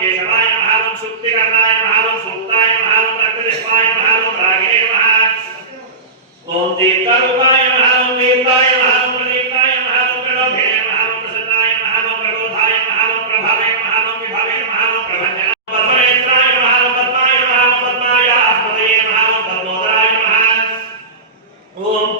केशवाय महावं शुक्तिकर्णाय महावं सूक्ताय महावं रक्तदेशाय महावं रागिणे नमः ओम दीप्तारूपाय महावं दीप्ताय महावं प्रदीप्ताय महावं प्रलोभे महावं प्रसन्नाय महावं प्रबोधाय महावं प्रभावे महावं विभावे महावं प्रभञ्जनाय पद्मनेत्राय महावं पद्माय महावं पद्माय आस्पदये महावं पद्मोदराय नमः ओम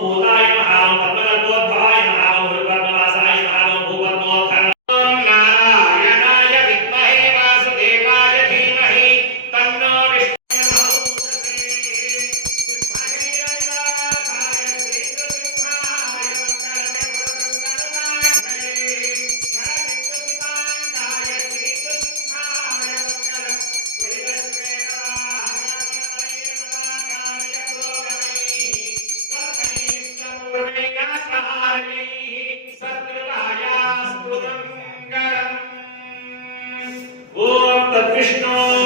ॐ तद्विष्णो